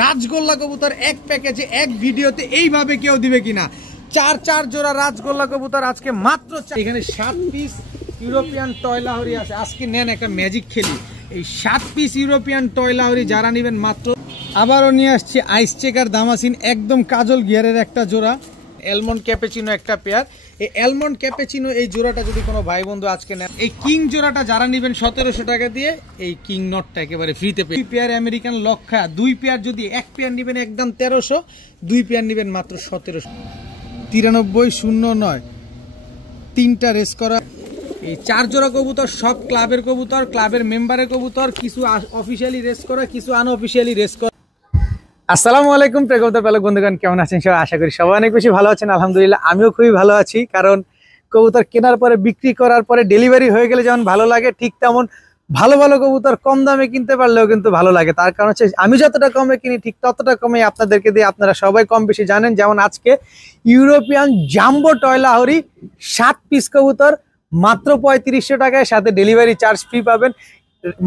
রাজগোল্লা কবুতর এক প্যাকেজে এক ভিডিওতে এইভাবে কেউ দিবে কিনা। চার জোড়া রাজগোল্লা কবুতর আজকে মাত্র। এখানে 7 পিস ইউরোপিয়ান টয় লাহোরি আছে। আজকে নেন একটা ম্যাজিক খেলি। এই 7 পিস ইউরোপিয়ান টয় লাহোরি যারা নেবেন মাত্র। আবারও নিয়ে আসছি আইস চেকার দামাসিন, একদম কাজল গিয়ারের একটা জোড়া। অ্যালমন্ড ক্যাপেচিনো একটা পেয়ার। এই অ্যালমন্ড ক্যাপেচিনো এই জোড়াটা যদি কোনো ভাই বন্ধু আজকে নেন, এই কিং জোড়াটা যারা নেবেন 1700 টাকা দিয়ে, এই কিং নটটা একেবারে ফ্রিতে পেয়ে। 2 পেয়ার আমেরিকান লক্ষা, 2 পেয়ার যদি 1 পেয়ার নেবেন একদম 1300, 2 পেয়ার নেবেন মাত্র 1700। 9309 3টা রেস করা। এই 4 জোড়া কবুতর সব ক্লাবের কবুতর, ক্লাবের মেম্বারের কবুতর, কিছু অফিসিয়ালি রেস করা, কিছু আনঅফিসিয়ালি রেস করা। আসসালামু আলাইকুম প্রিয় কবুতর পালক বন্ধুগণ, কেমন আছেন সবাই? আশা করি সবাই অনেক বেশি ভালো আছেন। আলহামদুলিল্লাহ আমিও খুবই ভালো আছি। কারণ কবুতর কেনার পরে, বিক্রি করার পরে, ডেলিভারি হয়ে গেলে যেমন ভালো লাগে, ঠিক তেমন ভালো ভালো কবুতর কম দামে কিনতে পারলেও কিন্তু ভালো লাগে। তার কারণ হচ্ছে আমি যতটা কমে কিনি ঠিক ততটা কমে আপনাদেরকে দিয়ে। আপনারা সবাই কম বেশি জানেন। যেমন আজকে European jumbo toy Lahori 7 piece কবুতর মাত্র 3500 টাকায়, সাথে ডেলিভারি চার্জ ফ্রি পাবেন।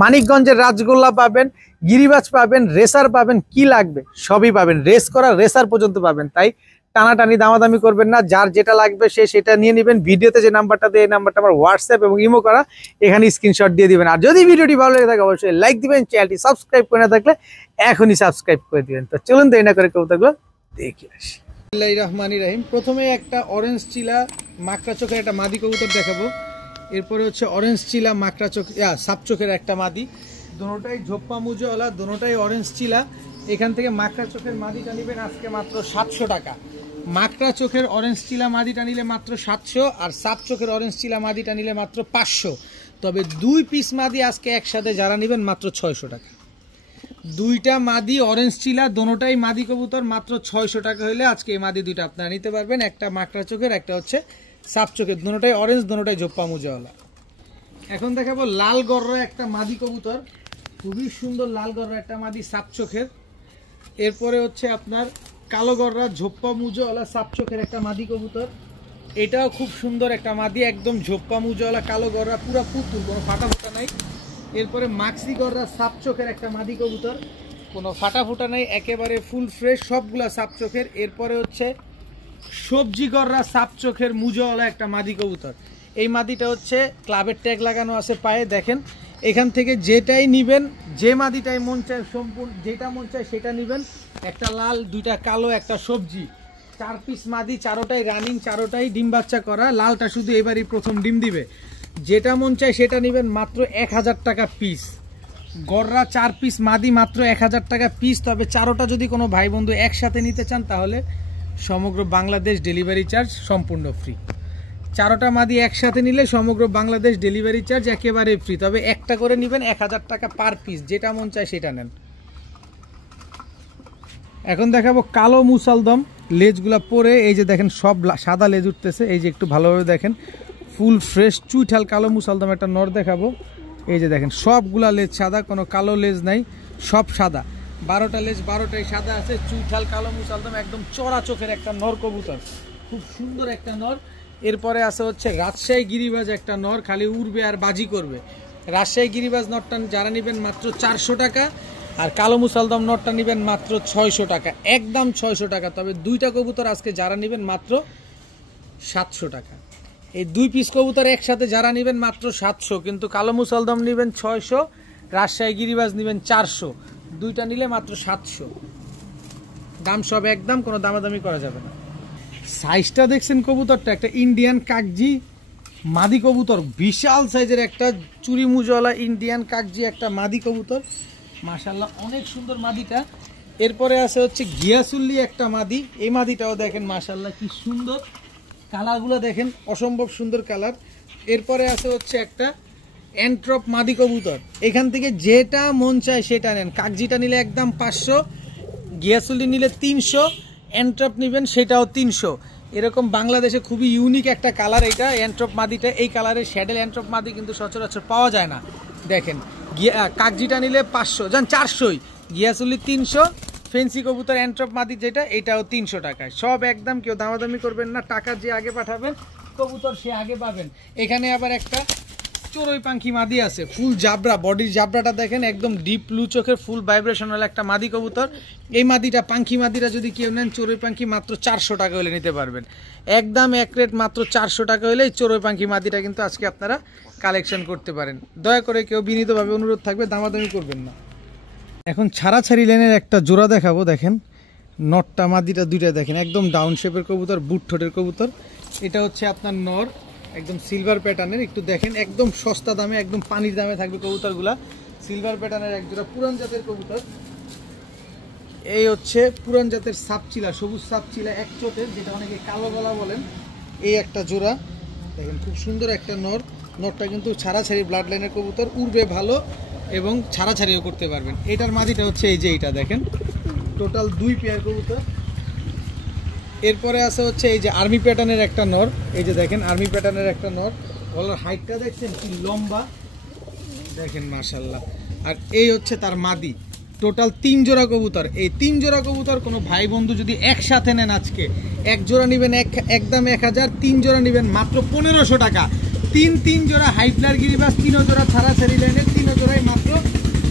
মানিকগঞ্জের রাজগোল্লা পাবেন, গিরিবাজ পাবেন, রেসার পাবেন, কি লাগবে সবই পাবেন। রেস করা রেসার পর্যন্ত পাবেন। তাই টানাটানি দামাদামি করবেন না, যার যেটা লাগবে সে সেটা নিয়ে নেবেন। ভিডিওতে যে নাম্বারটা দেয় এই নাম্বারটা আমার হোয়াটসঅ্যাপ এবং ইমো করা, এখানে স্ক্রিনশট দিয়ে দিবেন। আর যদি ভিডিওটি ভালো লেগে থাকে অবশ্যই লাইক দিবেন। চ্যানেলটি সাবস্ক্রাইব করে না থাকলে এখনই সাবস্ক্রাইব করে দিবেন। তো চলুন দেরি না করে কবুতরগুলো দেখে আসি। বিসমিল্লাহির রহমানির রহিম। প্রথমে একটা অরেঞ্জ চিলা মাকড়া চোখের একটা মাদি কবুতর দেখাবো। এরপরে হচ্ছে অরেঞ্জ চিলা মাকড়া চোখ, সাপ চোখের একটা মাদি। দোনোটাই ঝোপ্পা মুজোওয়ালা, দোনোটাই অরেঞ্জ চিলা। এখান থেকে মাকড়া চোখের মাদিটা নেবেন আজকে মাত্র 700 টাকা। মাকড়া চোখের অরেঞ্জ চিলা মাদিটা নিলে মাত্র 700, আর সাপ চোখের অরেঞ্জ চিলা মাদিটা নিলে মাত্র 500। তবে 2 পিস মাদি আজকে একসাথে যারা নেবেন মাত্র 600 টাকা। 2টা মাদি অরেঞ্জ চিলা, দোনোটাই মাদি কবুতর, মাত্র 600 টাকা হলে আজকে এই মাদি 2টা আপনারা নিতে পারবেন। একটা মাকড়া চোখের, একটা হচ্ছে সাপ চোখের। দোনোটাই অরেঞ্জ, দোনোটাই ঝোপ্পা মুজোওয়ালা। এখন দেখাবো লাল গররা একটা মাদি কবুতর, খুবই সুন্দর লাল গররা একটা মাদি সাপ চোখের। এরপরে হচ্ছে আপনার কালো গররা ঝোপ্পা মুজোওয়ালা সাপ চোখের একটা মাদি কবুতর। এটাও খুব সুন্দর একটা মাদি, একদম ঝোপ্পা মুজোওয়ালা কালো গররা, পুরা পুতুল, কোনো ফাটা ফোটা নাই। এরপরে মাক্সি গররা সাপ চোখের একটা মাদি কবুতর, কোনো ফাটা ফোটা নাই, একেবারে ফুল ফ্রেশ, সবগুলা সাপ চোখের। এরপরে হচ্ছে সবজি গররা সাপ চোখের মুজোওয়ালা একটা মাদি কবুতর। এই মাদিটা হচ্ছে ক্লাবের ট্যাগ লাগানো আছে পায়ে, দেখেন। এখান থেকে যেটাই নিবেন, যে মাদিটাই মন চায়, সম্পূর্ণ যেটা মন চায় সেটা নিবেন। একটা লাল, 2টা কালো, একটা সবজি। 4 পিস মাদি, 4টাই রানিং, 4টাই ডিম বাচ্চা করা। লালটা শুধু এবারই প্রথম ডিম দিবে। যেটা মন চায় সেটা নিবেন মাত্র 1000 টাকা পিস। গররা 4 পিস মাদি মাত্র 1000 টাকা পিস। তবে 4টা যদি কোনো ভাই বন্ধু একসাথে নিতে চান তাহলে সমগ্র বাংলাদেশ ডেলিভারি চার্জ সম্পূর্ণ ফ্রি। 4টা মাদি একসাথে নিলে সমগ্র বাংলাদেশ ডেলিভারি চার্জ একেবারে ফ্রি। তবে একটা করে নেবেন 1000 টাকা পার পিস, যেটা মন চায় সেটা নেন। এখন দেখাবো কালো মুসালদম, লেজগুলা পরে এই যে দেখেন সব সাদা লেজ উঠতেছে। এই যে একটু ভালোভাবে দেখেন, ফুল ফ্রেশ চুইঠাল কালো মুসালদম একটা নর দেখাবো। এই যে দেখেন সবগুলা লেজ সাদা, কোনো কালো লেজ নাই, সব সাদা। 12টা লেজ 12টাই সাদা আছে। চুইঠাল কালো মুসালদম, একদম চড়া চোখের একটা নর কবুতর, খুব সুন্দর একটা নর। এরপরে আছে হচ্ছে রাজশাহী গিরিবাজ একটা নর, খালি উড়বে আর বাজি করবে। রাজশাহী গিরিবাজ নরটা যারা নেবেন মাত্র 400 টাকা, আর কালো মুসালদম নরটা নেবেন মাত্র 600 টাকা, একদম 600 টাকা। তবে 2টা কবুতর আজকে যারা নেবেন মাত্র 700 টাকা। এই 2 পিস কবুতর একসাথে যারা নেবেন মাত্র 700, কিন্তু কালো মুসালদম নেবেন 600, রাজশাহী গিরিবাজ নেবেন 400। 2টা নিলে মাত্র 700। দাম সব একদম, কোনো দামাদামি করা যাবে না। সাইজটা দেখছেন কবুতরটা, একটা ইন্ডিয়ান কাকজি মাদি কবুতর, বিশাল সাইজের একটা চুরি মুজওয়ালা ইন্ডিয়ান কাকজি একটা মাদি কবুতর, মাশাআল্লাহ অনেক সুন্দর মাদিটা। এরপরে আছে হচ্ছে গিয়াসুল্লি একটা মাদি, এই মাদিটাও দেখেন মাশাআল্লাহ কি সুন্দর, কালারগুলো দেখেন অসম্ভব সুন্দর কালার। এরপরে আছে হচ্ছে একটা অ্যান্ট্রপ মাদি কবুতর। এখান থেকে যেটা মন চায় সেটা নেন। কাকজিটা নিলে একদম 500, গিয়াসুল্লি নিলে 300, অ্যান্ট্রপ নেবেন সেটাও 300। এরকম বাংলাদেশে খুবই ইউনিক একটা কালার এটা অ্যান্ট্রপ মাদিটা। এই কালারের শ্যাডেল অ্যান্ট্রপ মাদি কিন্তু সচরাচর পাওয়া যায় না। দেখেন কাকজিটা নিলে 500, যান 400, গিয়াসুল্লি 300, ফেন্সি কবুতর অ্যান্ট্রপ মাদি যেটা, এটাও 300 টাকায়। সব একদম, কেউ দামাদামি করবেন না। টাকা যে আগে পাঠাবেন কবুতর সে আগে পাবেন। এখানে আবার একটা চড়ুই পাখি মাদি আছে, ফুল জাবরা, বডির জাবরাটা দেখেন একদম ডিপ ব্লু চোখের, ফুল ভাইব্রেশনাল একটা মাদি কবুতর। এই মাদিটা পাখি মাদিটা যদি কেউ নেন চড়ুই পাখি মাত্র 400 টাকা হলে নিতে পারবেন, একদম এক রেট মাত্র 400 টাকা হলে এই চড়ুই পাখি মাদিটা কিন্তু আজকে আপনারা কালেকশন করতে পারেন। দয়া করে কেউ বিনীতভাবে অনুরোধ থাকবে দামাদামি করবেন না। এখন ছাড়াছাড়ি লেনের একটা জোড়া দেখাবো, দেখেন নটটা মাদিটা দুইটা দেখেন একদম ডাউন শেপের কবুতর, বুট ঠোঁটের কবুতর। এটা হচ্ছে আপনার নর, একদম সিলভার প্যাটার্নের, একটু দেখেন একদম সস্তা দামে, একদম পানির দামে থাকবে কবুতরগুলা। সিলভার প্যাটার্নের এক জোড়া পুরান জাতের কবুতর। এই হচ্ছে পুরান জাতের সাপচিলা, সবুজ সাপচিলা এক চোটের, যেটা অনেকে কালো গলা বলেন। এই একটা জোড়া দেখেন খুব সুন্দর একটা নর, নরটা কিন্তু ছাড়াছাড়ি ব্লাড লাইনের কবুতর, উড়বে ভালো এবং ছাড়াছাড়িও করতে পারবেন। এটার মাদিটা হচ্ছে এই যে এইটা দেখেন, টোটাল 2 পেয়ার কবুতর। এরপরে আছে হচ্ছে এই যে আর্মি প্যাটার্নের একটা নর, এই যে দেখেন আর্মি প্যাটার্নের একটা নর, গলার হাইটটা দেখছেন কি লম্বা দেখেন মাশাআল্লাহ। আর এই হচ্ছে তার মাদি, টোটাল 3 জোড়া কবুতর। এই 3 জোড়া কবুতর কোনো ভাই বন্ধু যদি একসাথে নেন, আজকে এক জোড়া নেবেন একদম 1000, 3 জোড়া নেবেন মাত্র 1500 টাকা। 3 জোড়া হাইফ্লার গিরিবাস, 3 জোড়া ছাড়াছাড়ি লাইনের, 3 জোড়াই মাত্র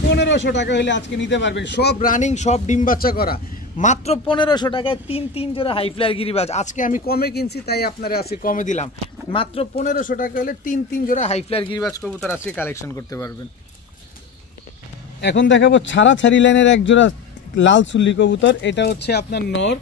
1500 টাকা হলে আজকে নিতে পারবেন। সব রানিং, সব ডিম বাচ্চা করা, মাত্র 1500 টাকায় 3 জোড়া হাইফ্লার গিরিবাজ। আজকে আমি কমে কিনছি তাই আপনারা আজকে কমে দিলাম, মাত্র 1500 টাকা হলে 3 জোড়া হাইফ্লার গিরিবাজ কবুতর আজকে কালেকশন করতে পারবেন। এখন দেখাবো ছাড়াছাড়ি লাইনের এক জোড়া লাল চুল্লি কবুতর। এটা হচ্ছে আপনার নর,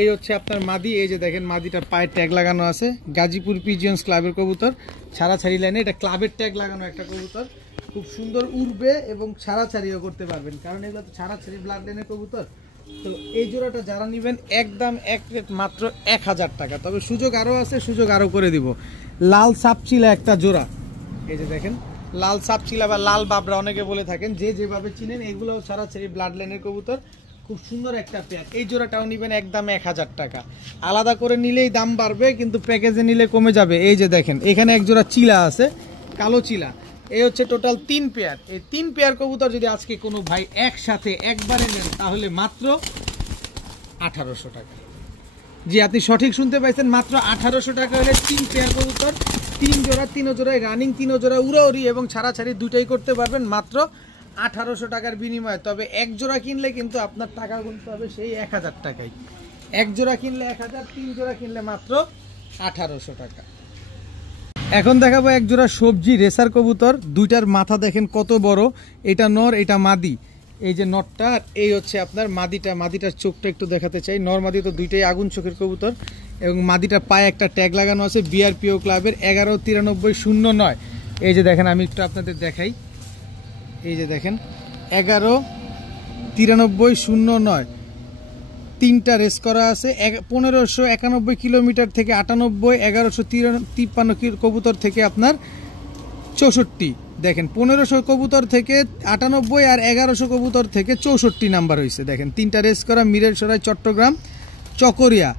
এই হচ্ছে আপনার মাদি। এই যে দেখেন মাদিটা পায়ের ট্যাগ লাগানো আছে, গাজীপুর পিজিয়ন্স ক্লাবের কবুতর, ছাড়াছাড়ি লাইনে। এটা ক্লাবের ট্যাগ লাগানো একটা কবুতর, খুব সুন্দর উড়বে এবং ছাড়াছাড়িও করতে পারবেন, কারণ এগুলো তো ছাড়াছাড়ি ব্লাড লাইনের কবুতর। তো এই জোড়াটা যারা নেবেন একদম এক রেট মাত্র 1000 টাকা। তবে সুযোগ আরও আছে, সুযোগ আরও করে দিব। লাল সাপচিলা একটা জোড়া, এই যে দেখেন লাল সাপচিলা বা লাল বাবরা অনেকে বলে থাকেন, যে যেভাবে চিনেন, এগুলো ছাড়াছাড়ি ব্লাড লাইনের কবুতর, খুব সুন্দর একটা পেয়ার। এই জোড়াটাও নেবেন একদম 1000 টাকা। আলাদা করে নিলেই দাম বাড়বে, কিন্তু প্যাকেজে নিলে কমে যাবে। এই যে দেখেন এখানে এক জোড়া চিলা আছে, কালো চিলা। এই হচ্ছে টোটাল 3 পেয়ার। এই 3 পেয়ার কবুতর যদি আজকে কোনো ভাই একসাথে একবারে নেন তাহলে মাত্র 1800 টাকা। জি, আপনি সঠিক শুনতে পাইছেন, মাত্র 1800 টাকা হলে 3 পেয়ার কবুতর, 3 জোড়া, 3 জোড়ায় রানিং, 3 জোড়া উড়াউড়ি এবং ছাড়াছাড়ি দুটাই করতে পারবেন মাত্র 1800 টাকার বিনিময়ে। তবে এক জোড়া কিনলে কিন্তু আপনার টাকা গুনতে হবে সেই 1000 টাকাই। এক জোড়া কিনলে 1000, 3 জোড়া কিনলে মাত্র 1800 টাকা। এখন দেখাবো এক জোড়া সবজি রেসার কবুতর, দুইটার মাথা দেখেন কত বড়। এটা নর, এটা মাদি। এই যে নরটা, এই হচ্ছে আপনার মাদিটা। মাদিটার চোখটা একটু দেখাতে চাই। নর মাদি তো দুইটাই আগুন চোখের কবুতর, এবং মাদিটার পায়ে একটা ট্যাগ লাগানো আছে বিআরপিও ক্লাবের 119309। এই যে দেখেন আমি একটু আপনাদের দেখাই, এই যে দেখেন 119309, 3টা রেস করা আছে। 1591 কিলোমিটার থেকে 98, 1153 কবুতর থেকে আপনার 64। দেখেন 1500 কবুতর থেকে 98 আর 1100 কবুতর থেকে 64 নাম্বার হয়েছে। দেখেন 3টা রেস করা, Mirsarai, Chattogram, Chakaria.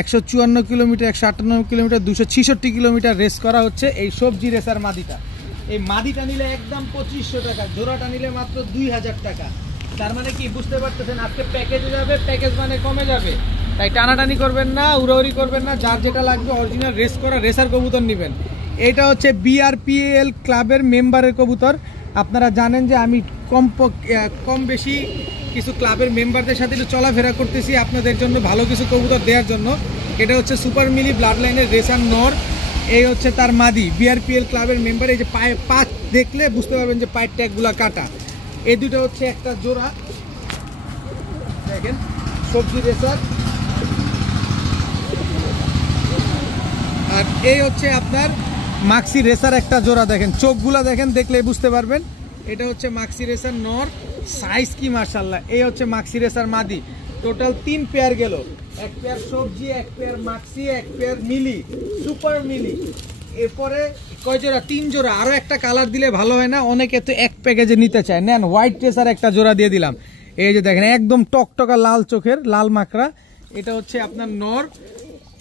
154 kilometre, 198 kilometre, 266 kilometre race করা হচ্ছে এই সবজি রেসার মাদিটা। এই মাদিটা নিলে একদম 2500 টাকা, জোড়াটা নিলে মাত্র 2000 টাকা। তার মানে কি বুঝতে পারতেছেন, আজকে প্যাকেজে যাবে, প্যাকেজ মানে কমে যাবে। তাই টানাটানি করবেন না, উড়াউড়ি করবেন না, যার যেটা লাগবে অরিজিনাল রেস করা রেসার কবুতর নেবেন। এটা হচ্ছে বিআরপিএল ক্লাবের মেম্বারের কবুতর। আপনারা জানেন যে আমি কম বেশি কিছু ক্লাবের মেম্বারদের সাথে একটু চলাফেরা করতেছি আপনাদের জন্য ভালো কিছু কবুতর দেওয়ার জন্য। এটা হচ্ছে সুপার মিলি ব্লাড লাইনের রেসার নর, এই হচ্ছে তার মাদি, বিআরপিএল ক্লাবের মেম্বার। এই যে পায়ে পা দেখলে বুঝতে পারবেন যে পায়ের ট্যাগগুলা কাটা। এই দুটো হচ্ছে একটা জোড়া, দেখেন সবজি রেসার। আর এই হচ্ছে আপনার মাক্সি রেসার একটা জোড়া। দেখেন চোখগুলা দেখেন, দেখলে বুঝতে পারবেন। এটা হচ্ছে মাক্সি রেসার নর, সাইজ কি মাশাআল্লাহ। এই হচ্ছে মাক্সি রেসার মাদি। টোটাল 3 পেয়ার গেল, 1 পেয়ার সবজি, 1 পেয়ার মাক্সি, 1 পেয়ার মিলি, সুপার মিলি। এরপরে কয় জোড়া? 3 জোড়া। আরো একটা কালার দিলে ভালো হয় না? অনেকে তো এক প্যাকেজে নিতে চায়, নেন হোয়াইট রেসার একটা জোড়া দিয়ে দিলাম। এই যে দেখেন একদম টকটকা লাল চোখের, লাল মাকড়া। এটা হচ্ছে আপনার নর,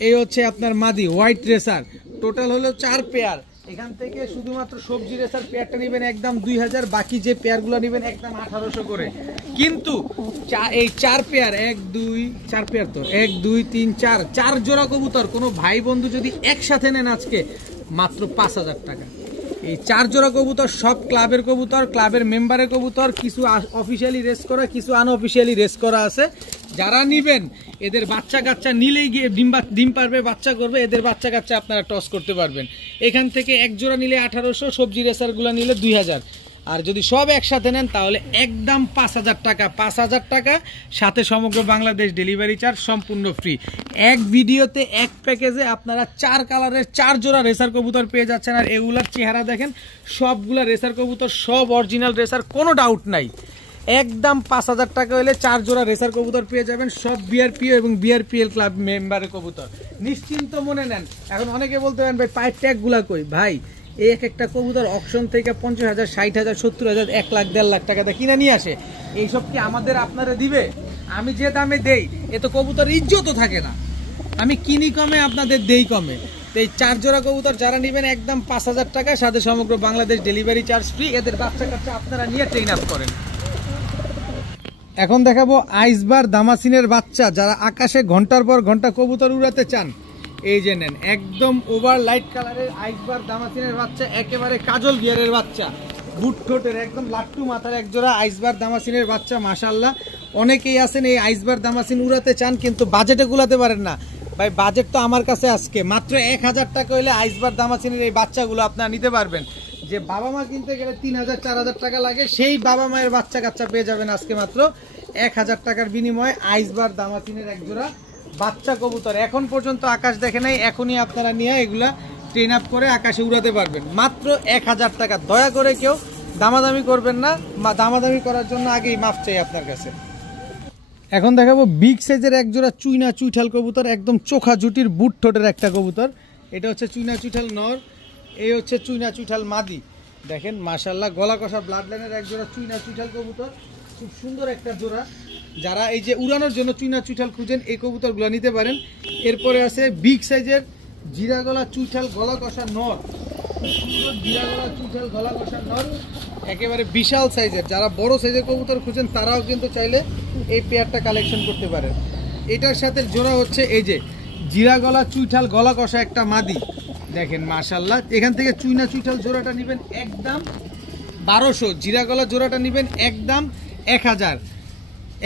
এই হচ্ছে আপনার মাদি, হোয়াইট রেসার। টোটাল হলো 4 পেয়ার। এখান থেকে শুধুমাত্র সবজি রেসার পেয়ারটা নেবেন একদম 2000, বাকি যে পেয়ারগুলো নেবেন একদম 1800 করে। কিন্তু এই 4 পেয়ার, 1 2 4 পেয়ার, তো 1 2 3 4 জোড়া কবুতর কোনো ভাই বন্ধু যদি একসাথে নেন আজকে মাত্র 5000 টাকা। এই 4 জোড়া কবুতর সব ক্লাবের কবুতর, ক্লাবের মেম্বারের কবুতর, কিছু অফিসিয়ালি রেস করা, কিছু আনঅফিসিয়ালি রেস করা আছে। যারা নিবেন এদের বাচ্চা কাচ্চা নিলেই গিয়ে ডিম পারবে, বাচ্চা করবে, এদের বাচ্চা কাচ্চা আপনারা টস করতে পারবেন। এখান থেকে এক জোড়া নিলে 1800, সবজি রেসারগুলো নিলে 2000। আর যদি সব একসাথে নেন তাহলে একদম 5000 টাকা, 5000 টাকা, সাথে সমগ্র বাংলাদেশ ডেলিভারি চার্জ সম্পূর্ণ ফ্রি। এক ভিডিওতে এক প্যাকেজে আপনারা 4 কালারের 4 জোড়া রেসার কবুতর পেয়ে যাচ্ছেন। আর এগুলার চেহারা দেখেন, সবগুলা রেসার কবুতর, সব অরিজিনাল রেসার, কোনো ডাউট নাই। একদম 5000 টাকা হলে 4 জোড়া রেসার কবুতর পেয়ে যাবেন, সব বিআরপিও এবং বিআরপিএল ক্লাব মেম্বারের কবুতর। নিশ্চিন্ত মনে নেন। এখন অনেকে বলতে পারেন ভাই পায়ের ট্যাগগুলা কই? ভাই এই একটা কবুতর অকশন থেকে 50,000, 60,000, 70,000, 1 লাখ, 1.5 লাখ টাকা দিয়ে কিনে নিয়ে আসে। এইসব কি আমাদের আপনারা দিবে? আমি যে দামে দেই এ তো কবুতর ইজ্জতও থাকে না। আমি কিনি কমে, আপনাদের দেই কমে। তো এই 4 জোড়া কবুতর যারা নেবেন একদম 5000 টাকা, সাথে সমগ্র বাংলাদেশ ডেলিভারি চার্জ ফ্রি। এদের বাচ্চা কাচ্চা আপনারা নিয়ে ট্রেন আপ করেন। এখন দেখাবো আইসবার দামাসিনের বাচ্চা। যারা আকাশে ঘন্টার পর ঘন্টা কবুতর উড়াতে চান, এই যে নেন, একদম ওভার লাইট কালারের আইসবার দামাসিনের বাচ্চা, একেবারে কাজল গিয়ারের বাচ্চা, বুট ঠোঁটের একদম লাট্টু মাথার একজোড়া আইসবার দামাসিনের বাচ্চা। মাশাআল্লাহ, অনেকেই আছেন এই আইসবার দামাসিন উড়াতে চান কিন্তু বাজেটে গুলাতে পারেন না। ভাই বাজেট তো আমার কাছে আজকে মাত্র 1000 টাকা হলে আইসবার দামাসিনের এই বাচ্চাগুলো আপনারা নিতে পারবেন। যে বাবা মা কিনতে গেলে 3000, 4000 টাকা লাগে, সেই বাবা মায়ের বাচ্চা কাচ্চা পেয়ে যাবেন আজকে মাত্র 1000 টাকার বিনিময়ে আইসবার দামাসিনের একজোড়া বাচ্চা কবুতর। এখন পর্যন্ত আকাশ দেখে নাই, এখনই আপনারা নিয়ে এগুলা ট্রেন আপ করে আকাশে উড়াতে পারবেন মাত্র 1000 টাকা। দয়া করে কেউ দামাদামি করবেন না, দামাদামি করার জন্য আগেই মাফ চাই আপনার কাছে। এখন দেখাবো বিগ সাইজের একজোড়া চুইনা চুইঠাল কবুতর, একদম চোখা জুটির বুট ঠোঁটের একটা কবুতর। এটা হচ্ছে চুইনা চুইঠাল নর, এই হচ্ছে চুইনা চুইঠাল মাদি। দেখেন মাশাআল্লাহ, গলা কষা ব্লাড লাইনের একজোড়া চুইনা চুইঠাল কবুতর, খুব সুন্দর একটা জোড়া। যারা এই যে উড়ানোর জন্য চুইনা চুইঠাল খুঁজেন এই কবুতরগুলো নিতে পারেন। এরপরে আছে বিগ সাইজের জিরা গলা চুইঠাল গলা কষা নর, খুব সুন্দর জিরা গলা চুইঠাল গলা কষা নর, একেবারে বিশাল সাইজের। যারা বড় সাইজের কবুতর খুঁজেন তারাও কিন্তু চাইলে এই পেয়ারটা কালেকশন করতে পারেন। এটার সাথে জোড়া হচ্ছে এই যে জিরা গলা চুইঠাল গলা কষা একটা মাদি। দেখেন মাশাআল্লাহ, এখান থেকে চুইনা চুইঠাল জোড়াটা নেবেন একদম 1200, জিরা গলা জোড়াটা নেবেন একদম 1000।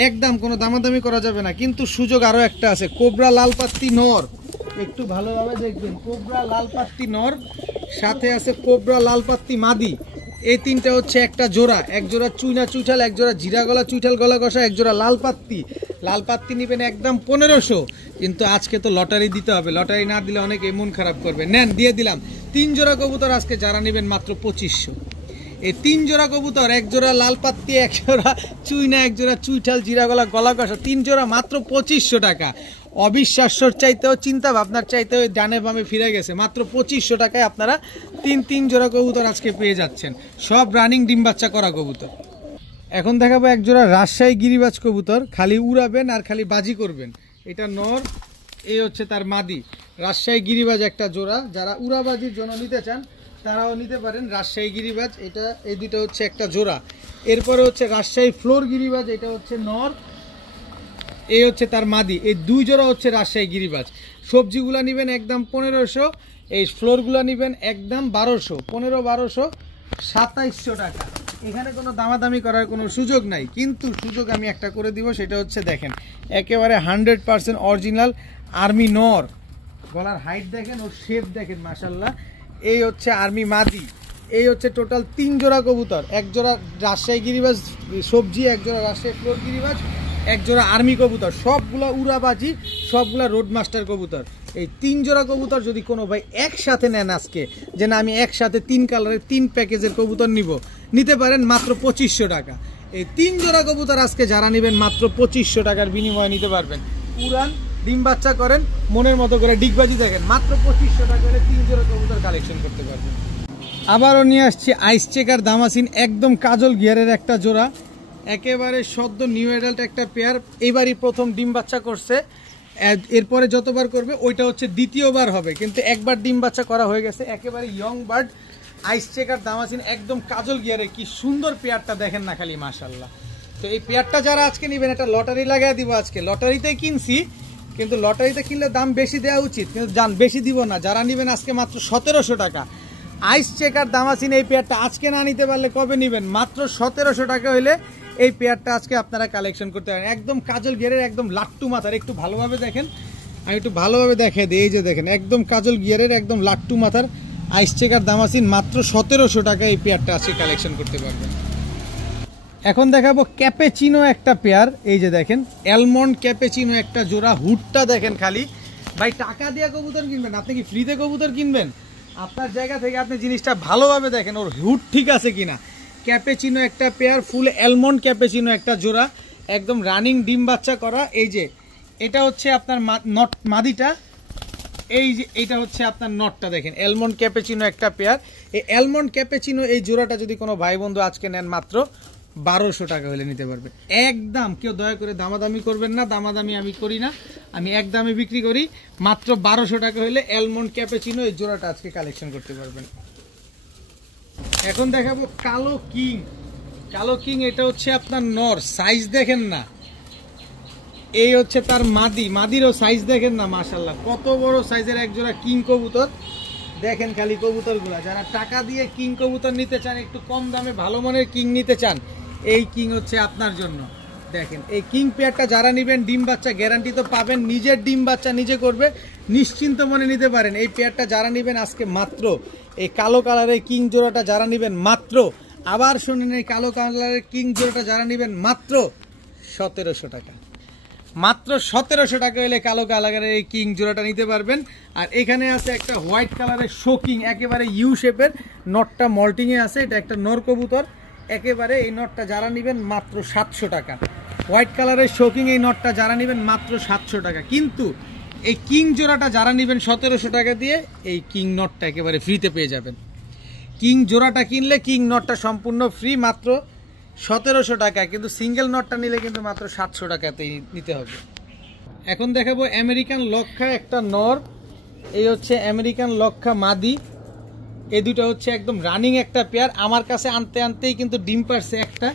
একদম কোনো দামাদামি করা যাবে না। কিন্তু সুযোগ আরও একটা আছে, কোবরা লাল পাত্তি নর, একটু ভালোভাবে দেখবেন। কোবরা লাল পাত্তি নর, সাথে আছে কোবরা লাল পাত্তি মাদি। এই তিনটা হচ্ছে একটা জোড়া, এক জোড়া চুইনা চুইঠাল, এক জোড়া জিরা গলা চুইঠাল গলা কষা, এক জোড়া লাল পাত্তি। লাল পাত্তি নেবেন একদম 1500। কিন্তু আজকে তো লটারি দিতে হবে, লটারি না দিলে অনেকে মন খারাপ করবে। নেন, দিয়ে দিলাম 3 জোড়া কবুতর আজকে যারা নেবেন মাত্র 2500। এই 3 জোড়া কবুতর, এক জোড়া লাল পাত্তি, এক জোড়া চুইনা, এক জোড়া চুইঠাল জিরা গলা গলা কষা, 3 জোড়া মাত্র 2500 টাকা। অবিশ্বাস্যর চাইতেও, চিন্তা ভাবনার চাইতেও ডানে বামে ফিরে গেছে। মাত্র 2500 টাকায় আপনারা 3 জোড়া কবুতর আজকে পেয়ে যাচ্ছেন, সব রানিং ডিম বাচ্চা করা কবুতর। এখন দেখাবো এক জোড়া রাজশাহী গিরিবাজ কবুতর, খালি উড়াবেন আর খালি বাজি করবেন। এটা নর, এই হচ্ছে তার মাদি। রাজশাহী গিরিবাজ একটা জোড়া, যারা উড়াবাজির জন্য নিতে চান তারাও নিতে পারেন। রাজশাহী গিরিবাজ, এটা এই দুটো হচ্ছে একটা জোড়া। এরপরে হচ্ছে রাজশাহী ফ্লোর গিরিবাজ, এটা হচ্ছে নর, এই হচ্ছে তার মাদি। এই 2 জোড়া হচ্ছে রাজশাহী গিরিবাজ। সবজিগুলা নেবেন একদম 1500, এই ফ্লোরগুলা নেবেন একদম 1200, 15, 1200, 2700 টাকা। এখানে কোনো দামাদামি করার কোনো সুযোগ নাই। কিন্তু সুযোগ আমি একটা করে দিব, সেটা হচ্ছে দেখেন একেবারে 100% অরিজিনাল আর্মি নর। গলার হাইট দেখেন, ওর শেপ দেখেন মাশাআল্লাহ। এই হচ্ছে আর্মি মাদি। এই হচ্ছে টোটাল 3 জোড়া কবুতর, এক জোড়া রাজশাহী গিরিবাজ সবজি, এক জোড়া রাজশাহী ফ্লোর গিরিবাজ, এক জোড়া আর্মি কবুতর। সবগুলা উড়াবাজি, সবগুলা রোড মাস্টার কবুতর। এই 3 জোড়া কবুতর যদি কোনো ভাই একসাথে নেন আজকে, যে না আমি একসাথে 3 কালারের 3 প্যাকেজের কবুতর নিতে পারেন মাত্র 2500 টাকা। এই 3 জোড়া কবুতর আজকে যারা নেবেন মাত্র 2500 টাকার বিনিময়ে নিতে পারবেন। উড়ান, ডিম বাচ্চা করেন, মনের মতো করে ডিগবাজি দেখেন, মাত্র 2500 টাকা হলে 3 জোড়া কবুতর কালেকশন করতে পারবেন। আবারও নিয়ে আসছি আইস চেকার দামাসিন, একদম কাজল গিয়ারের একটা জোড়া, একেবারে সদ্য নিউ অ্যাডাল্ট একটা পেয়ার। এবারই প্রথম ডিম বাচ্চা করছে, এরপরে যতবার করবে ওইটা হচ্ছে দ্বিতীয়বার হবে, কিন্তু একবার ডিম বাচ্চা করা হয়ে গেছে। একেবারে ইয়ং বার্ড আইস চেকার দামাসিন, একদম কাজল গিয়ারে, কি সুন্দর পেয়ারটা দেখেন না খালি মাশাআল্লাহ। তো এই পেয়ারটা যারা আজকে নেবেন, একটা লটারি লাগাই দিব আজকে। লটারিতে কিনছি, কিন্তু লটারিতে কিনলে দাম বেশি দেওয়া উচিত, কিন্তু বেশি দিব না। যারা নেবেন আজকে মাত্র 1700 টাকা, আইস চেকার দামাসিন এই পেয়ারটা আজকে না নিতে পারলে কবে নেবেন? মাত্র 1700 টাকা হইলে এই পেয়ারটা আজকে আপনারা কালেকশন করতে পারেন। একদম কাজল গিয়ারের একদম লাট্টু মাথার, একটু ভালোভাবে দেখেন, আমি একটু ভালোভাবে দেখাই দিই। এই যে দেখেন একদম কাজল গিয়ারের একদম লাট্টু মাথার আইস চেকার দামাসিন মাত্র 1700 টাকা এই পেয়ারটা আজকে কালেকশন করতে পারবেন। এখন দেখাবো ক্যাপেচিনো একটা পেয়ার। এই যে দেখেন অ্যালমন্ড ক্যাপেচিনো একটা জোড়া। হুডটা দেখেন খালি। ভাই টাকা দিয়ে কবুতর কিনবেন, আপনি কি ফ্রিতে কবুতর কিনবেন? আপনার জায়গা থেকে আপনি জিনিসটা ভালোভাবে দেখেন ওর হুড ঠিক আছে কিনা। ক্যাপেচিনো একটা পেয়ার, ফুল অ্যালমন্ড ক্যাপেচিনো একটা জোড়া, একদম রানিং ডিম বাচ্চা করা। এই যে এটা হচ্ছে আপনার নট মাদিটা, এই যে এটা হচ্ছে আপনার নটটা দেখেন। অ্যালমন্ড ক্যাপেচিনো একটা পেয়ার। এই অ্যালমন্ড ক্যাপেচিনো এই জোড়াটা যদি কোনো ভাই বন্ধু আজকে নেন মাত্র 1200 টাকা হলে নিতে পারবে একদম। কেউ দয়া করে দামাদামি করবেন না, দামাদামি আমি করি না, আমি একদমই বিক্রি করি। মাত্র 1200 টাকা হলে অ্যালমন্ড ক্যাপেচিনো এই জোড়াটা আজকে কালেকশন করতে পারবেন। এখন দেখাবো কালো কিং। কালো কিং এটা হচ্ছে আপনার নর, সাইজ দেখেন না। এই হচ্ছে তার মাদি, মাদিরও সাইজ দেখেন না, মাশাআল্লাহ কত বড় সাইজের এক জোড়া কিং কবুতর। দেখেন খালি কবুতরগুলা, যারা টাকা দিয়ে কিং কবুতর নিতে চান, একটু কম দামে ভালো মানের কিং নিতে চান, এই কিং হচ্ছে আপনার জন্য। দেখেন এই কিং পেয়ারটা যারা নেবেন ডিম বাচ্চা গ্যারান্টি তো পাবেন, নিজের ডিম বাচ্চা নিজে করবে, নিশ্চিন্ত মনে নিতে পারেন। এই পেয়ারটা যারা নেবেন আজকে মাত্র, এই কালো কালারের কিং জোড়াটা যারা নেবেন মাত্র, আবার শুনেন এই কালো কালারের কিং জোড়াটা যারা নেবেন মাত্র 1700 টাকা। মাত্র 1700 টাকা হলে কালো কালারের এই কিং জোড়াটা নিতে পারবেন। আর এখানে আছে একটা হোয়াইট কালারের শোকিং, একেবারে ইউ শেপের, নটটা মল্টিংয়ে আছে, এটা একটা নর কবুতর একেবারে। এই নটটা যারা নেবেন মাত্র 700 টাকা। হোয়াইট কালারের শোকিং এই নটটা যারা নেবেন মাত্র 700 টাকা। কিন্তু এই কিং জোড়াটা যারা নেবেন 1700 টাকা দিয়ে, এই কিং নটটা একেবারে ফ্রিতে পেয়ে যাবেন। কিং জোড়াটা কিনলে কিং নটটা সম্পূর্ণ ফ্রি, মাত্র 1700 টাকা। কিন্তু সিঙ্গেল নটটা নিলে কিন্তু মাত্র 700 টাকাতেই নিতে হবে। এখন দেখাবো আমেরিকান লক্ষা একটা নর, এই হচ্ছে আমেরিকান লক্ষা মাদি। এই দুটো হচ্ছে একদম রানিং একটা পেয়ার। আমার কাছে আনতে আনতেই কিন্তু ডিম পারছে একটা।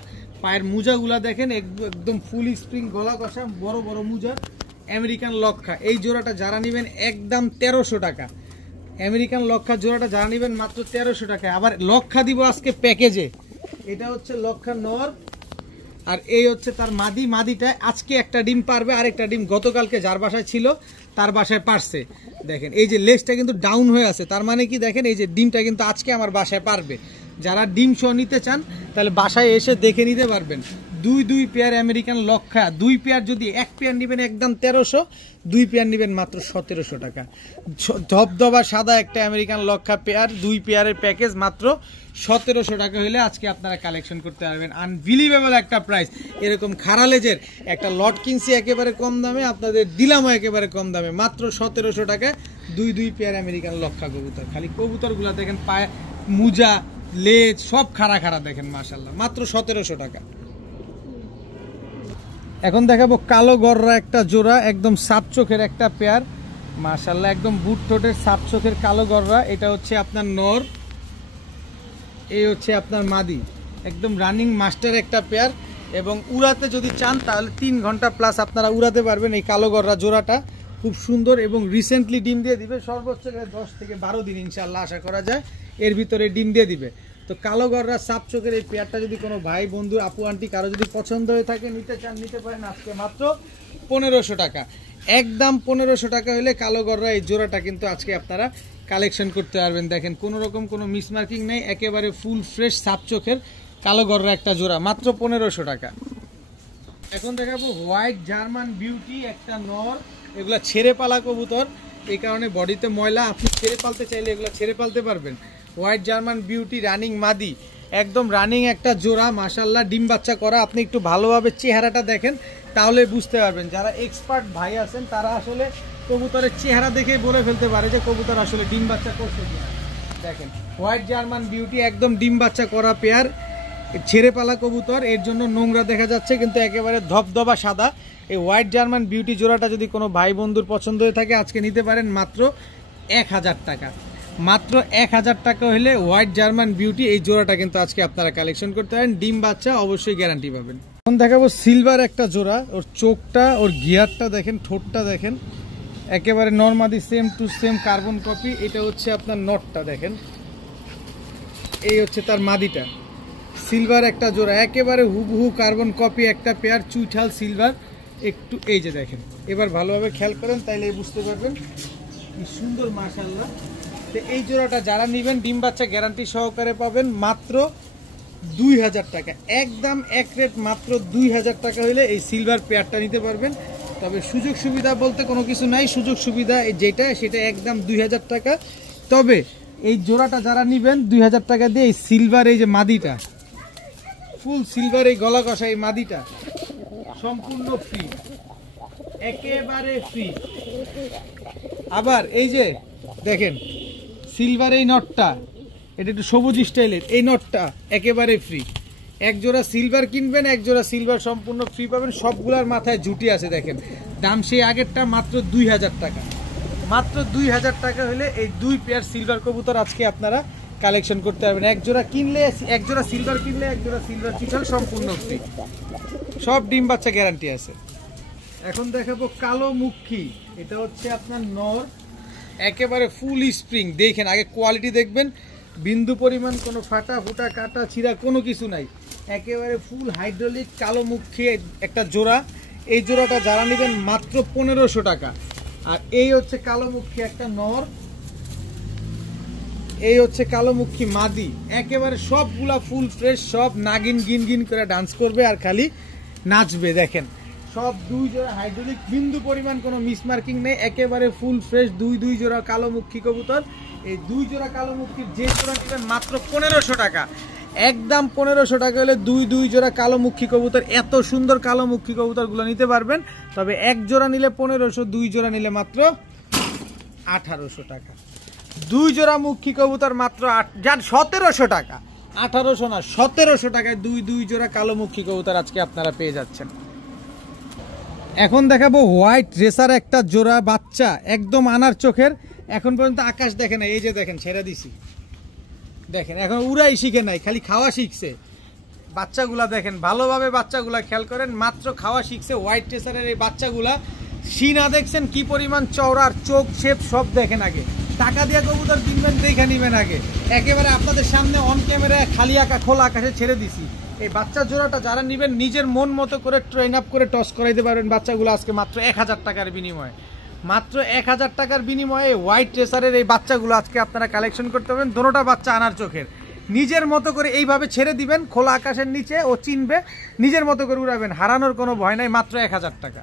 পায়ের মোজাগুলা দেখেন একদম ফুল স্প্রিং, গলা কষা, বড় বড় মোজা। আমেরিকান লক্ষা এই জোড়াটা যারা নেবেন একদম 1300 টাকা। আমেরিকান লক্ষা জোড়াটা যারা নেবেন মাত্র 1300 টাকা। আবার লক্ষা দিব আজকে প্যাকেজে। এটা হচ্ছে লক্ষা নর, আর এই হচ্ছে তার মাদি। মাদিটা আজকে একটা ডিম পারবে, আরেকটা ডিম গতকালকে যার বাসায় ছিল তার বাসায় পারছে। দেখেন এই যে লেজটা কিন্তু ডাউন হয়ে আছে, তার মানে কি দেখেন এই যে ডিমটা কিন্তু আজকে আমার বাসায় পারবে। যারা ডিম সহ নিতে চান তাহলে বাসায় এসে দেখে নিতে পারবেন। দুই পেয়ার আমেরিকান লক্ষা, 2 পেয়ার, যদি 1 পেয়ার নেবেন একদম 1300, 2 পেয়ার নেবেন মাত্র 1700 টাকা। ধবধবা সাদা একটা আমেরিকান লক্ষা পেয়ার, 2 পেয়ারের প্যাকেজ মাত্র 1700 টাকা হলে আজকে আপনারা কালেকশন করতে পারবেন। আনবিলিভেবল একটা প্রাইস। এরকম খারালেজের একটা লট কিনছি একেবারে কম দামে, আপনাদের দিলামও একেবারে কম দামে মাত্র 1700 টাকায় 2 পেয়ার আমেরিকান লক্ষা কবুতর। খালি কবুতরগুলো দেখেন, পায়ে মুজা, লেজ সব খাড়া খাড়া দেখেন, মাশাআল্লাহ মাত্র 1700 টাকা। এখন দেখাবো কালো গররা একটা জোড়া, একদম সাপ চোখের একটা পেয়ার, মাশাআল্লাহ একদম বুট ঠোঁটের সাপ চোখের কালো গররা। এটা হচ্ছে আপনার নর, এই হচ্ছে আপনার মাদি। একদম রানিং মাস্টার একটা পেয়ার, এবং উড়াতে যদি চান তাহলে 3 ঘন্টা প্লাস আপনারা উড়াতে পারবেন। এই কালো গররা জোড়াটা খুব সুন্দর এবং রিসেন্টলি ডিম দিয়ে দিবে, সর্বোচ্চ 10 থেকে 12 দিন ইনশাআল্লাহ আশা করা যায় এর ভিতরে ডিম দিয়ে দিবে। তো কালো গররা সাপ চোখের এই পেয়ারটা যদি কোনো ভাই বন্ধু আপু আন্টি কারো যদি পছন্দ হয়ে থাকে, নিতে চান নিতে পারেন আজকে মাত্র 1500 টাকা। একদম 1500 টাকা হলে কালো গররা এই জোড়াটা কিন্তু আজকে আপনারা কালেকশন করতে পারবেন। দেখেন কোনো রকম কোনো মিসমার্কিং নেই, একেবারে ফুল ফ্রেশ সাপ চোখের কালো গররা একটা জোড়া মাত্র 1500 টাকা। এখন দেখাবো হোয়াইট জার্মান বিউটি একটা নর। এগুলা ছেড়ে পালা কবুতর, এই কারণে বডিতে ময়লা, আপনি ছেড়ে পালতে চাইলে এগুলো ছেড়ে পালতে পারবেন। হোয়াইট জার্মান বিউটি রানিং মাদি, একদম রানিং একটা জোড়া, মাশাআল্লাহ ডিম বাচ্চা করা। আপনি একটু ভালোভাবে চেহারাটা দেখেন তাহলে বুঝতে পারবেন। যারা এক্সপার্ট ভাই আছেন তারা আসলে কবুতরের চেহারা দেখে বলে ফেলতে পারে যে কবুতর আসলে ডিম বাচ্চা করছে কিনা। দেখেন হোয়াইট জার্মান বিউটি একদম ডিম বাচ্চা করা পেয়ার, ছেড়ে পালা কবুতর, এর জন্য নোংরা দেখা যাচ্ছে কিন্তু একেবারে ধবধবা সাদা। এই হোয়াইট জার্মান বিউটি জোড়াটা যদি কোনো ভাই বন্ধুর পছন্দ হয়ে থাকে আজকে নিতে পারেন মাত্র 1000 টাকা। মাত্র 1000 টাকা হলে হোয়াইট জার্মান বিউটি এই জোড়াটা কিন্তু আজকে আপনারা কালেকশন করতে পারেন। ডিম বাচ্চা অবশ্যই গ্যারান্টি পাবেন। এখন দেখাবো সিলভার একটা জোড়া, ওর চোখটা, ওর গিয়ারটা দেখেন, ঠোঁটটা দেখেন, একেবারে normally same to same carbon copy. এটা হচ্ছে আপনার নটটা দেখেন, এই হচ্ছে তার মাদিটা, সিলভার একটা জোড়া, একেবারে হুবহু কার্বন কপি একটা পেয়ার, চুইঠাল সিলভার। একটু এই যে দেখেন, এবার ভালোভাবে খেয়াল করেন তাইলে বুঝতে পারবেন কি সুন্দর মাশাআল্লাহ। তো এই জোড়াটা যারা নেবেন ডিম বাচ্চা গ্যারান্টি সহকারে পাবেন মাত্র 2000 টাকা, একদম এক রেট মাত্র 2000 টাকা হলে এই সিলভার পেয়ারটা নিতে পারবেন। তবে সুযোগ সুবিধা বলতে কোনো কিছু নাই, সুযোগ সুবিধা যেটা সেটা একদম 2000 টাকা। তবে এই জোড়াটা যারা নেবেন 2000 টাকা দিয়ে এই সিলভার এই যে মাদিটা, ফুল সিলভার এই গলা কষা এই মাদিটা সম্পূর্ণ ফ্রি, একেবারে ফ্রি। আবার এই যে দেখেন সিলভার এই নটটা, এটা একটু সবুজ স্টাইলের, এই নটটা একেবারে ফ্রি। এক জোড়া সিলভার কিনবেন, এক জোড়া সিলভার সম্পূর্ণ ফ্রি পাবেন। সবগুলার মাথায় ঝুটি আছে দেখেন, দাম সেই আগেরটা মাত্র 2000 টাকা। মাত্র 2000 টাকা হলে এই 2 পেয়ার সিলভার কবুতর আজকে আপনারা কালেকশন করতে পারবেন। এক জোড়া কিনলে, এক জোড়া সিলভার কিনলে এক জোড়া সিলভার চিঠল সম্পূর্ণ ফ্রি, সব ডিম বাচ্চা গ্যারান্টি আছে। এখন দেখাবো কালো মুখী, এটা হচ্ছে আপনার নর, একেবারে ফুল স্প্রিং। দেখেন আগে কোয়ালিটি দেখবেন, বিন্দু পরিমাণ কোনো ফাটা ফুটা কাটা ছিঁড়া কোনো কিছু নাই, একেবারে ফুল হাইড্রোলিক কালো মুখী একটা জোড়া। এই জোড়াটা যারা নেবেন মাত্র 1500 টাকা। আর এই হচ্ছে কালো মুখী একটা নর, এই হচ্ছে কালো মুখী মাদি, একেবারে সবগুলা ফুল ফ্রেশ, সব নাগিন গিন গিন করে ডান্স করবে আর খালি নাচবে। দেখেন সব 2 জোড়া হাইড্রোলিক, বিন্দু পরিমাণ কোনো মিসমার্কিং নেই, একেবারে ফুল ফ্রেশ 2 জোড়া কালো মুখী কবুতর। এই 2 জোড়া কালো মুখীর যে জোড়া নেবেন মাত্র 1500 টাকা, একদম 1500 টাকা হলে 2 জোড়া কালো মুখী কবুতর, এত সুন্দর কালো মুখী কবুতরগুলো নিতে পারবেন। তবে এক জোড়া নিলে 1500, 2 জোড়া নিলে মাত্র 1800 টাকা। 2 জোড়া মুখী কবুতর মাত্র 1700 টাকা, 1800 না 1700 টাকায় 2 জোড়া কালো মুখী কবুতর আজকে আপনারা পেয়ে যাচ্ছেন। এখন দেখাবো হোয়াইট রেসার একটা জোড়া বাচ্চা, একদম আনার চোখের, এখন পর্যন্ত আকাশ দেখে না। এই যে দেখেন ছেড়ে দিছি, দেখেন এখন উড়াই শিখে নাই, খালি খাওয়া শিখছে। বাচ্চাগুলা দেখেন ভালোভাবে, বাচ্চাগুলা খেয়াল করেন, মাত্র খাওয়া শিখছে। হোয়াইট রেসারের এই বাচ্চাগুলা সিনা দেখছেন কি পরিমাণ চওড়ার, চোখ শেপ সব দেখেন। আগে টাকা দিয়ে কবুতর কিনবেন দেখে নিবেন আগে, একেবারে আপনাদের সামনে অন ক্যামেরায় খালি খোলা আকাশে ছেড়ে দিছি। এই বাচ্চা জোড়াটা যারা নেবেন নিজের মন মতো করে ট্রেন আপ করে টস করাইতে পারবেন। বাচ্চাগুলো আজকে মাত্র 1000 টাকার বিনিময়ে, মাত্র 1000 টাকার বিনিময়ে হোয়াইট রেসারের এই বাচ্চাগুলো আজকে আপনারা কালেকশন করতে পারবেন। দোনোটা বাচ্চা আনার চোখের, নিজের মতো করে এইভাবে ছেড়ে দিবেন খোলা আকাশের নিচে, ও চিনবে, নিজের মতো করে উড়াবেন, হারানোর কোনো ভয় নাই, মাত্র 1000 টাকা।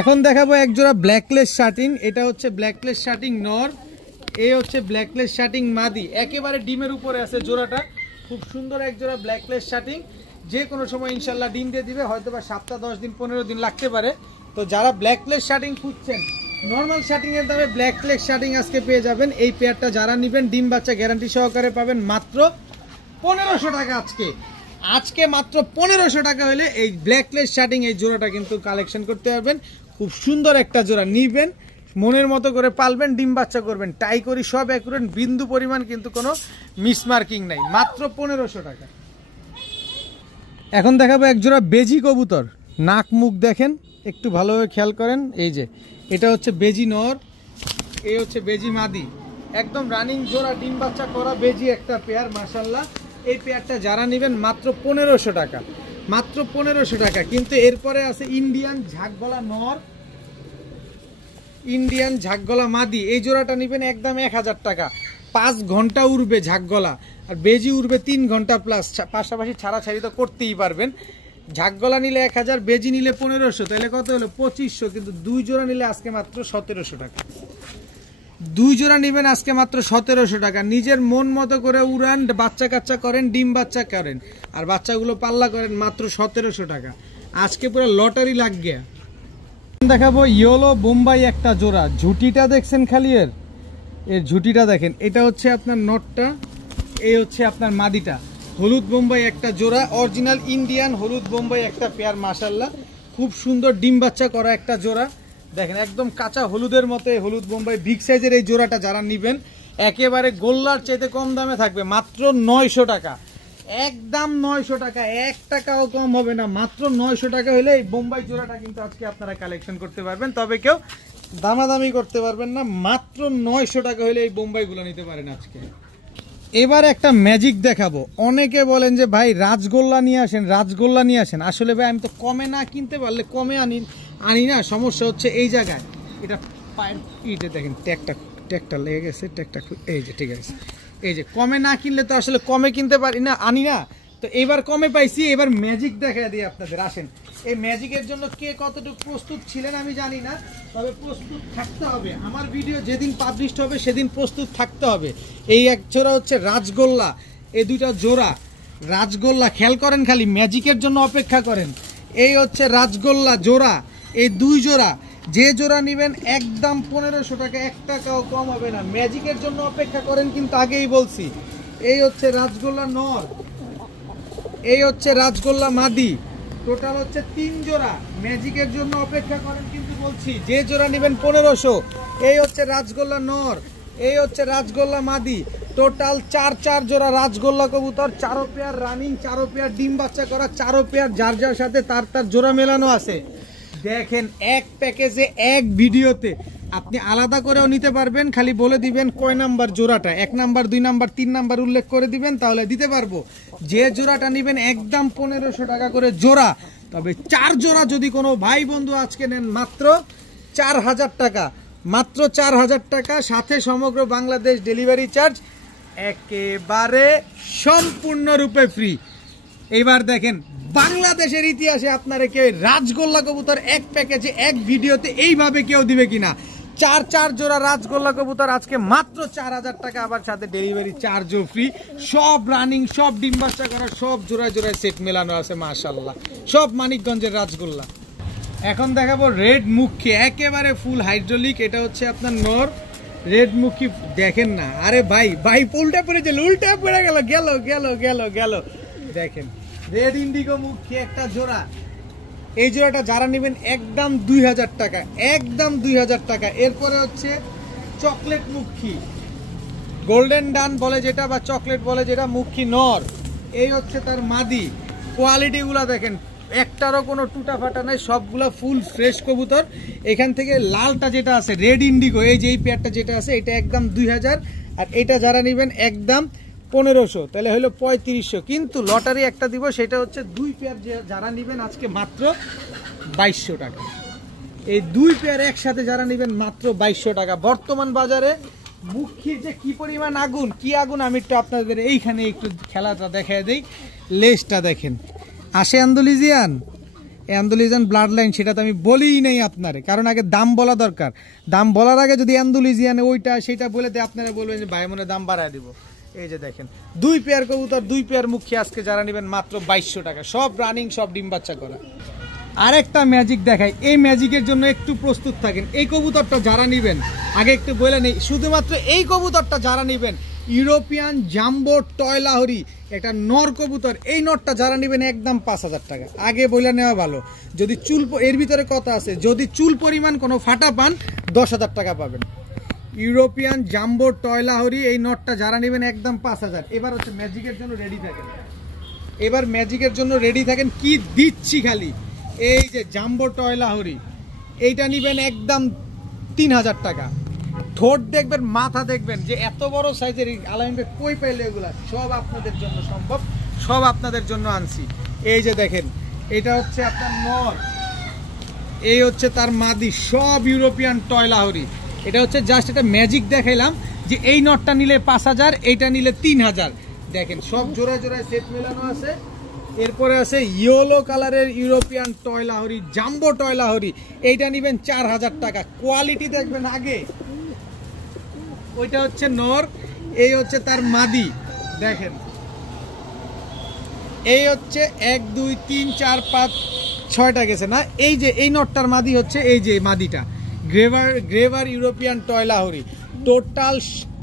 এখন দেখাবো এক জোড়া ব্ল্যাকলেস শার্টিং, এটা হচ্ছে ব্ল্যাকলেস শার্টিং নর, এই হচ্ছে ব্ল্যাকলেস শার্টিং মাদি, একেবারে ডিমের উপরে আছে জোড়াটা, খুব সুন্দর এক জোড়া ব্ল্যাকলেস শার্টিং। যে কোনো সময় ইনশাল্লাহ ডিম দিয়ে দিবে, হয়তো বা সপ্তাহ 10 দিন 15 দিন লাগতে পারে। তো যারা ব্ল্যাকলেস শার্টিং খুঁজছেন, নর্মাল শার্টিং এর দামে ব্ল্যাকলেস শার্টিং আজকে পেয়ে যাবেন। এই পেয়ারটা যারা নেবেন ডিম বাচ্চা গ্যারান্টি সহকারে পাবেন মাত্র 1500 টাকা। আজকে মাত্র 1500 টাকা হলে এই ব্ল্যাকলেস শার্টিং এই জোড়াটা কিন্তু কালেকশন করতে পারবেন। খুব সুন্দর একটা জোড়া নিবেন, মনের মতো করে পালবেন, ডিম বাচ্চা করবেন, টাই করি সব অ্যাকুরেট, বিন্দু পরিমাণ কিন্তু কোনো মিসমার্কিং নাই, মাত্র 1500 টাকা। এখন দেখাবো এক জোড়া বেজি কবুতর, নাক মুখ দেখেন একটু ভালোভাবে খেয়াল করেন। এই যে এটা হচ্ছে বেজি নর, এই হচ্ছে বেজি মাদি, একদম রানিং জোড়া ডিম বাচ্চা করা বেজি একটা পেয়ার মাশাআল্লাহ। এই পেয়ারটা যারা নেবেন মাত্র 1500 টাকা, মাত্র 1500 টাকা। কিন্তু এরপরে আছে ইন্ডিয়ান ঝাঁকগলা নর, ইন্ডিয়ান ঝাঁকগলা মাদি, এই জোড়াটা নেবেন একদম 1000 টাকা। 5 ঘন্টা উড়বে ঝাঁকগলা, আর বেজি উড়বে 3 ঘন্টা প্লাস, পাশাপাশি ছাড়াছাড়ি তো করতেই পারবেন। ঝাঁকগলা নিলে 1000, বেজি নিলে 1500, তাহলে কত হলো 2500। কিন্তু 2 জোড়া নিলে আজকে মাত্র 1700 টাকা। 2 জোড়া নেবেন আজকে মাত্র 1700 টাকা। নিজের মন মতো করে উড়ান, বাচ্চা কাচ্চা করেন, ডিম বাচ্চা করেন, আর বাচ্চাগুলো পাল্লা করেন, মাত্র 1700 টাকা। আজকে পুরো লটারি লাগ গিয়া। দেখাবো ইয়েলো বোম্বাই একটা জোড়া, ঝুটিটা দেখছেন খালি, এর ঝুটিটা দেখেন। এটা হচ্ছে আপনার নটটা, এই হচ্ছে আপনার মাদিটা, হলুদ বোম্বাই একটা জোড়া, অরিজিনাল ইন্ডিয়ান হলুদ বোম্বাই একটা পেয়ার মাশাআল্লাহ। খুব সুন্দর ডিম বাচ্চা করা একটা জোড়া, দেখেন একদম কাঁচা হলুদের মতো হলুদ বোম্বাই বিগ সাইজের এই জোড়াটা যারা নেবেন একেবারে গোল্লার চাইতে কম দামে থাকবে, মাত্র 900 টাকা, একদম 900 টাকা, 1 টাকাও কম হবে না, মাত্র 900 টাকা হলে এই বোম্বাই জোড়াটা কিন্তু আজকে আপনারা কালেকশন করতে পারবেন। তবে কেউ দামাদামি করতে পারবেন না, মাত্র 900 টাকা হলে এই বোম্বাইগুলো নিতে পারেন আজকে। এবার একটা ম্যাজিক দেখাবো। অনেকে বলেন যে ভাই রাজগোল্লা নিয়ে আসেন, রাজগোল্লা নিয়ে আসেন। আসলে ভাই আমি তো কমে না কিনতে পারলে কমে আনি না। সমস্যা হচ্ছে এই জায়গায়, এটা পায়ের ইটে দেখেন ট্যাগটা লেগে গেছে, ট্যাগটা এই যে ঠিক আছে। এই যে কমে না কিনলে তো আসলে কমে কিনতে পারি না, আনি না। তো এবার কমে পাইছি, এবার ম্যাজিক দেখা দিই আপনাদের। আসেন, এই ম্যাজিকের জন্য কে কতটুকু প্রস্তুত ছিলেন আমি জানি না, তবে প্রস্তুত থাকতে হবে। আমার ভিডিও যেদিন পাবলিশ হবে সেদিন প্রস্তুত থাকতে হবে। এই এক জোড়া হচ্ছে রাজগোল্লা, এই দুইটা জোড়া রাজগোল্লা। খেয়াল করেন, খালি ম্যাজিকের জন্য অপেক্ষা করেন। এই হচ্ছে রাজগোল্লা জোড়া, এই দুই জোড়া। যে জোড়া নেবেন একদম 1500 টাকা, 1 টাকাও কম হবে না। ম্যাজিকের জন্য অপেক্ষা করেন, কিন্তু আগেই বলছি। এই হচ্ছে রাজগোল্লা নর, এই হচ্ছে রাজগোল্লা মাদি। টোটাল হচ্ছে 3 জোড়া। ম্যাজিকের জন্য অপেক্ষা করেন, কিন্তু বলছি যে জোড়া নেবেন 1500। এই হচ্ছে রাজগোল্লা নর, এই হচ্ছে রাজগোল্লা মাদি। টোটাল 4 জোড়া রাজগোল্লা কবুতর, 4 পেয়ার রানিং, 4 পেয়ার ডিম বাচ্চা করা, 4 পেয়ার যার যার সাথে তার জোড়া মেলানো আছে। দেখেন, এক প্যাকেজে এক ভিডিওতে আপনি আলাদা করেও নিতে পারবেন। খালি বলে দিবেন কয় নাম্বার জোড়াটা, 1 নাম্বার 2 নাম্বার 3 নাম্বার উল্লেখ করে দিবেন, তাহলে দিতে পারবো। যে জোড়াটা নেবেন একদম 1500 টাকা করে জোড়া। তবে 4 জোড়া যদি কোনো ভাই বন্ধু আজকে নেন মাত্র 4000 টাকা, মাত্র 4000 টাকা, সাথে সমগ্র বাংলাদেশ ডেলিভারি চার্জ একেবারে সম্পূর্ণরূপে ফ্রি। এবার দেখেন, বাংলাদেশের ইতিহাসে আপনারা কেউ রাজগোল্লা কবুতর এক প্যাকেজে এক ভিডিওতে এইভাবে কেউ দিবে কিনা? 4 জোড়া রাজগোল্লা কবুতর আজকে মাত্র 4000 টাকা, আবার সাথে ডেলিভারি চার্জও ফ্রি। সব রানিং, সব ডিম বাচ্চা করা, সব জোড়ায় জোড়ায় সেট মেলানো আছে মাশাআল্লাহ, সব মানিকগঞ্জের রাজগোল্লা। এখন দেখাবো রেড মুখী, একেবারে ফুল হাইড্রোলিক। এটা হচ্ছে আপনার নর রেড মুখী। দেখেন না, আরে ভাই উল্টা পড়েছে, উল্টা পড়ে গেল গেল গেল গেল গেল। দেখেন, রেড ইন্ডিগো মুখী একটা জোড়া। এই জোড়াটা যারা নেবেন একদম 2000 টাকা, একদম 2000 টাকা। এরপরে হচ্ছে চকলেট মুখী, গোল্ডেন ডান বলে যেটা বা চকলেট বলে যেটা, মুখী নর। এই হচ্ছে তার মাদি। কোয়ালিটিগুলো দেখেন, একটারও কোনো টুটা ফাটা নাই, সবগুলা ফুল ফ্রেশ কবুতর। এখান থেকে লালটা যেটা আছে রেড ইন্ডিগো, এই যে এই পেয়ারটা যেটা আছে এটা একদম 2000, আর এটা যারা নেবেন একদম 1500, তাহলে হলো 3500। কিন্তু লটারি একটা দিব, সেটা হচ্ছে 2 পেয়ার যারা নেবেন আজকে মাত্র 2200 টাকা। এই 2 পেয়ার একসাথে যারা নেবেন মাত্র 2200 টাকা। বর্তমান বাজারে মুখীর যে কি পরিমাণ আগুন, কি আগুন, আমি একটু আপনাদের এইখানে একটু খেলাটা দেখায় দিই। লেজটা দেখেন, আসে অ্যান্ডালুজিয়ান, অ্যান্ডালুজিয়ান ব্লাড লাইন, সেটা তো আমি বলিই নেই আপনারে, কারণ আগে দাম বলা দরকার। দাম বলার আগে যদি অ্যান্ডালুজিয়ান ওইটা সেটা বলে দেয়, আপনারা বলবেন যে ভাই মনে দাম বাড়ায় দিব। এই যে দেখেন, 2 পেয়ার কবুতর, 2 পেয়ার মুখী আজকে যারা নেবেন মাত্র 2200 টাকা, সব রানিং, সব ডিম বাচ্চা করা। আরেকটা ম্যাজিক দেখাই, এই ম্যাজিকের জন্য একটু প্রস্তুত থাকেন। এই কবুতরটা যারা নেবেন আগে একটু বলে নেই, শুধুমাত্র এই কবুতরটা যারা নেবেন ইউরোপিয়ান জাম্বো টয় লাহোরি, একটা নর কবুতর। এই নরটা যারা নেবেন একদম 5000 টাকা। আগে বলে নেওয়া ভালো, যদি চুল, এর ভিতরে কথা আছে, যদি চুল পরিমাণ কোনো ফাটা পান 10000 টাকা পাবেন। ইউরোপিয়ান জাম্বো টয় লাহোরি, এই নটটা যারা নেবেন একদম 5000। এবার হচ্ছে ম্যাজিকের জন্য রেডি থাকেন, এবার ম্যাজিকের জন্য রেডি থাকেন। কি দিচ্ছি খালি, এই যে জাম্বো টয় লাহোরি, এইটা নেবেন একদম 3000 টাকা। ঠোঁট দেখবেন, মাথা দেখবেন, যে এত বড় সাইজের অ্যালাইনমেন্ট কই পাইলে, এগুলা সব আপনাদের জন্য সম্ভব, সব আপনাদের জন্য আনছি। এই যে দেখেন, এটা হচ্ছে আপনার নর, এই হচ্ছে তার মাদি, সব ইউরোপিয়ান টয় লাহোরি। এটা হচ্ছে জাস্ট একটা ম্যাজিক দেখাইলাম যে এই নটটা নিলে 5000, এইটা নিলে 3000। দেখেন, সব জোড়ায় জোড়ায় সেট মেলানো আছে। এরপরে আছে ইয়েলো কালারের European toy Lahori, jumbo toy Lahori, এইটা নেবেন 4000 টাকা। কোয়ালিটি দেখবেন আগে। ওইটা হচ্ছে নর, এই হচ্ছে তার মাদি। দেখেন, এই হচ্ছে 1 2 3 4 5 6টা গেছে না। এই যে এই নটটার মাদি হচ্ছে এই যে মাদিটা, গ্রেভার European toy Lahori. Total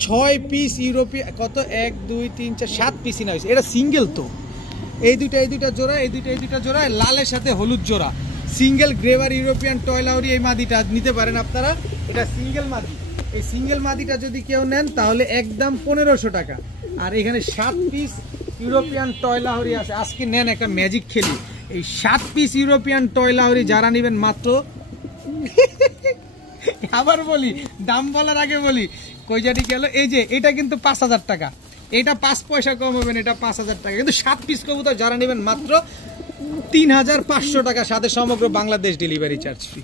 6 piece European, কত 1 2 3 4 7 পিসই না হয়েছে, এটা সিঙ্গেল। তো এই দুইটা জোড়া, এই দুইটা জোড়া, লালের সাথে হলুদ জোড়া, সিঙ্গেল গ্রেভার ইউরোপিয়ান টয় লাহোরি। এই মাদিটা নিতে পারেন আপনারা, এটা সিঙ্গেল মাদি। এই সিঙ্গেল মাদিটা যদি কেউ নেন তাহলে একদম 1500 টাকা। আর এখানে 7 পিস ইউরোপিয়ান টয় লাহোরি আছে। আজকে নেন, একটা ম্যাজিক খেলি। এই 7 পিস ইউরোপিয়ান টয় লাহোরি যারা নেবেন মাত্র আবার বলি, দাম বলার আগে বলি, কই জানি গেল। এই যে এটা কিন্তু 5000 টাকা, এটা 5 পয়সা কম হবে না, এটা 5000 টাকা। কিন্তু 7 পিস কবুতর যারা নেবেন মাত্র 3500 টাকা, সাথে সমগ্র বাংলাদেশ ডেলিভারি চার্জ ফ্রি।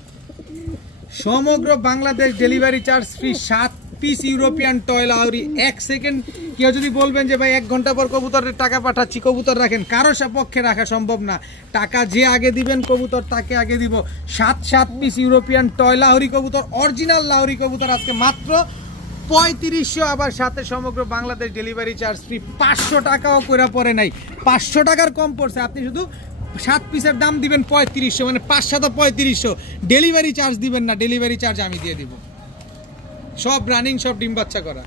সমগ্র Bangladesh delivery charge free. 7 piece European toy Lahori. 1 second কেউ যদি বলবেন যে ভাই 1 ঘন্টা পর কবুতরের টাকা পাঠাচ্ছি, কবুতর রাখেন, কারো পক্ষে রাখা সম্ভব না। টাকা যে আগে দিবেন কবুতর তাকে আগে দিব। 7 পিস ইউরোপিয়ান টয় লাহোরি কবুতর, অরিজিনাল লাহোরি কবুতর আজকে মাত্র 3500, আবার সাথে সমগ্র বাংলাদেশ ডেলিভারি চার্জ ফ্রি। 500 টাকাও করে পড়ে নাই, 500 টাকার কম পড়ছে। আপনি শুধু 7 পিসের দাম দিবেন 3500, মানে 5 7 3500। ডেলিভারি চার্জ দিবেন না, ডেলিভারি চার্জ আমি দিয়ে দিব। সব রানিং, সব ডিম বাচ্চা করা।